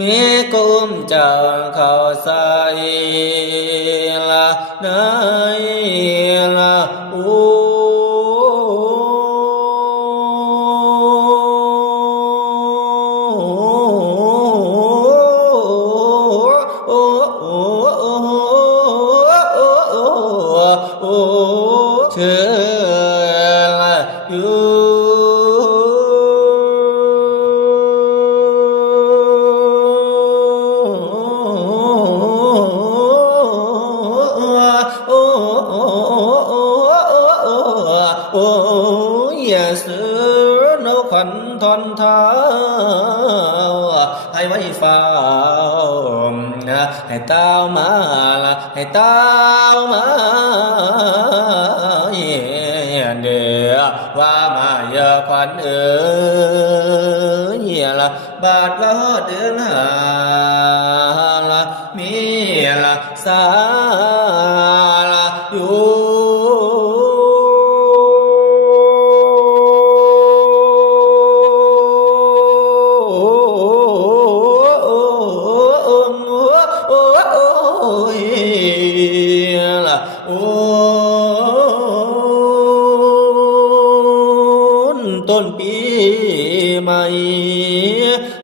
มีกุมเจ้าเขาใส่ละเนยละอูเชื่ออยู่ โอ้อย่าซื้อโนขวัญทอนเท้าให้ไว้เฝ้าให้เต้ามาละให้เต้ามาเดียว่ามาเยอะขวัญละบาทละเดือนหาละมีละสาละอยู่ là ôn tôn bí mày